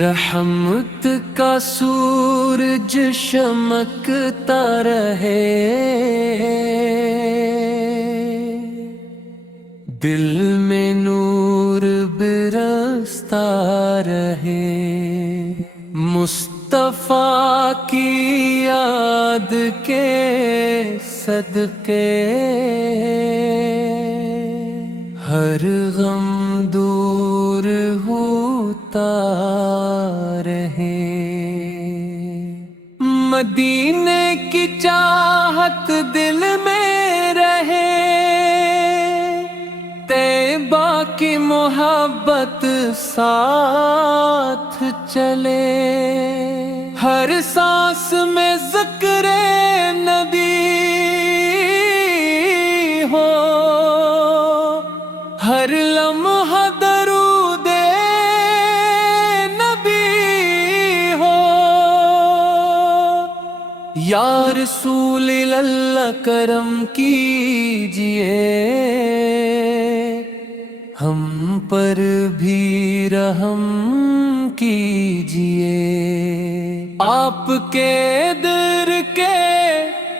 رحمت کا سورج چمکتا رہے، دل میں نور برستا رہے، مصطفیٰ کی یاد کے صدقے ہر غم دور ہوتا رہے۔ مدینے کی چاہت دل میں رہے، طیبہ کی محبت ساتھ چلے، ہر سانس میں ذکر نبی ہو، ہر لمحہ درود نبی ہو۔ یا رسول اللہ کرم کیجئے، ہم پر بھی رحم کیجئے، آپ کے در کے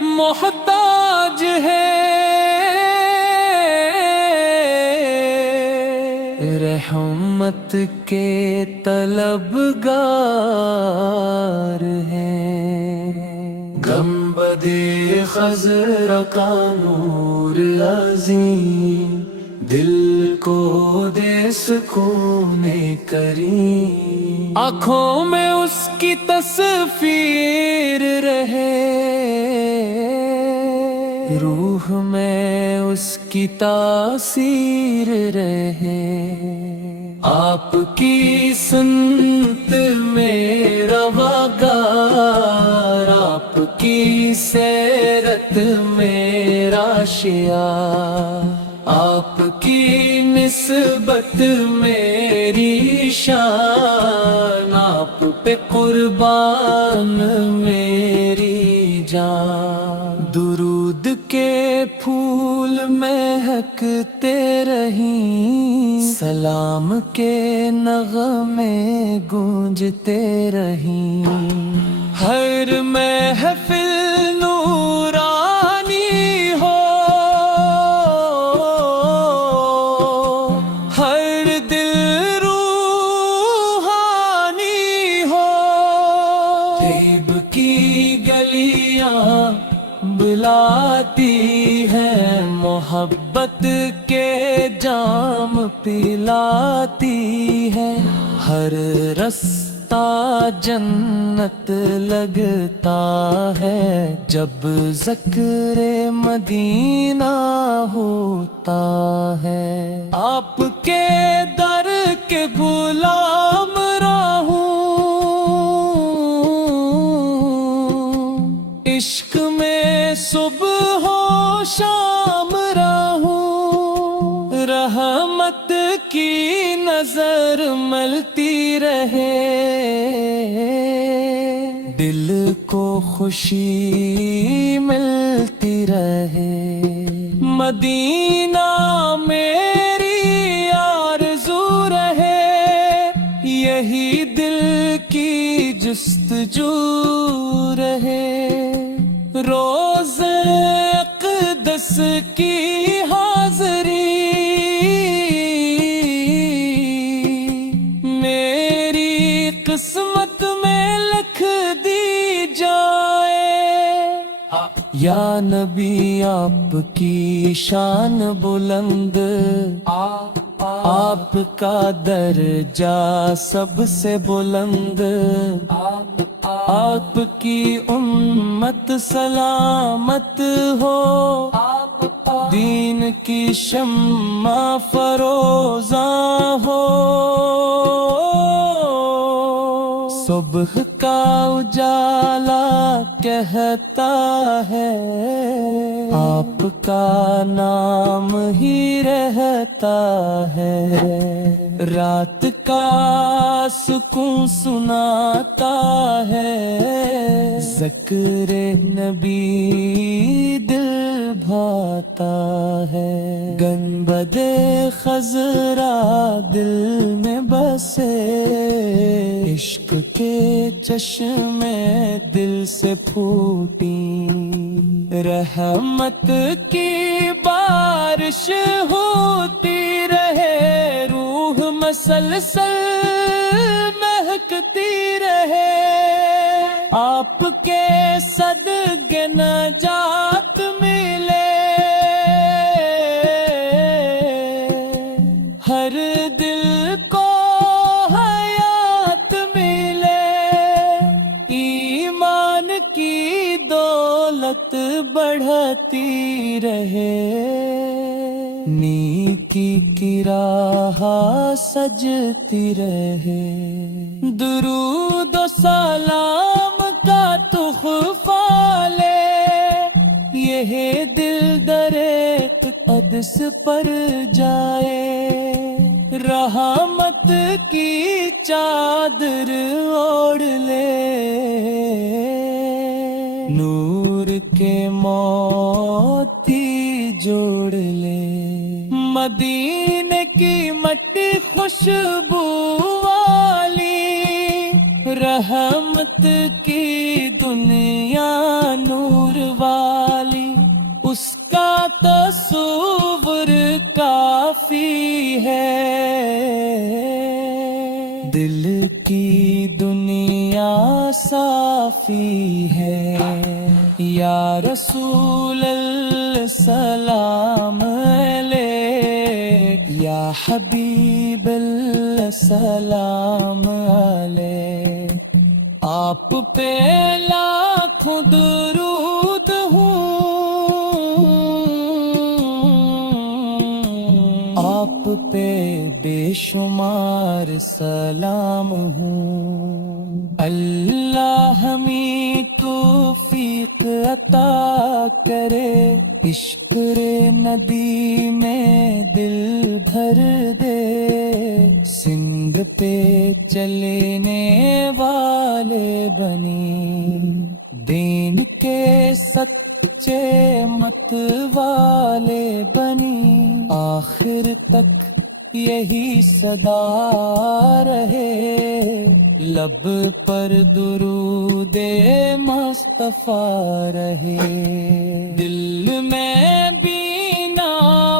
محتاج ہے، رحمت کے طلبگار ہیں۔ گنبد خضرا کا نور عظیم، دل کو دے سکون کریم، آنکھوں میں اس کی تصویر رہے، روح میں اس کی تاثیر رہے، آپ کی سنت میں رواگار، آپ کی سیرت میں راشیا، آپ کی نسبت میری شان، آپ پہ قربان میری جان۔ درود کے پھول مہکتے رہیں، سلام کے نغمے گونجتے رہیں، ہر محفل نورانی ہو، ہر دل روحانی ہو، طیب کی گلیاں بلاتی ہے، محبت کے جام پلاتی ہے، ہر رستہ جنت لگتا ہے، جب ذکر مدینہ ہوتا ہے۔ آپ کے در کے غلام راہوں، عشق میں صبح و شام رہوں، رحمت کی نظر ملتی رہے، دل کو خوشی ملتی رہے، مدینہ میری آرزو رہے، یہی دل کی جستجو رہے، روز اقدس کی حاضری میری قسمت میں لکھ دی جائے۔ یا نبی آپ کی شان بلند، آپ کا درجہ سب سے بلند، آپ کی امت سلامت ہو، دین کی شمع فروزاں ہو، صبح کا اجالا کہتا ہے آپ کا نام ہی رہتا ہے، رات کا سکون سناتا ہے، ذکر نبی دل بھاتا ہے، گنبد خضرا دل میں بسے، عشق کے چشمے دل سے پھوٹی، رحمت کی بارش ہوتی رہے، روح مسلسل مہکتی رہے، آپ کے صدقے نجات ملے، ہر دل کو حیات ملے، ایمان کی دولت بڑھتی رہے، نیکی کی راہ سجتی رہے، درود و سلام کا تحفہ لے، یہ دل درے قدس پر جائے، رحمت کی چادر اوڑھ لے، نور کے موتی جوڑ لے، مدینے کی مٹی خوشبو والی، رحمت کی دنیا نور والی، اس کا تصور کافی ہے، دل کی دنیا صافی ہے، یا رسول اللہ سلام علیک، یا حبیب اللہ سلام علیک، آپ پہ لاکھوں درود ہوں، آپ پہ بے شمار سلام ہوں، اللہ ہمیں توفیق عطا کرے، عشق ندی میں دل بھر دے، سنگ پہ چلنے والے بنی، دین کے سچے مت والے بنی، آخر تک یہی صدا رہے، لب پر درود مصطفیٰ رہے، دل میں بینا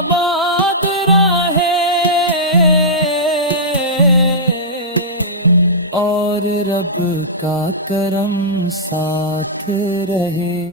باد رہے، اور رب کا کرم ساتھ رہے۔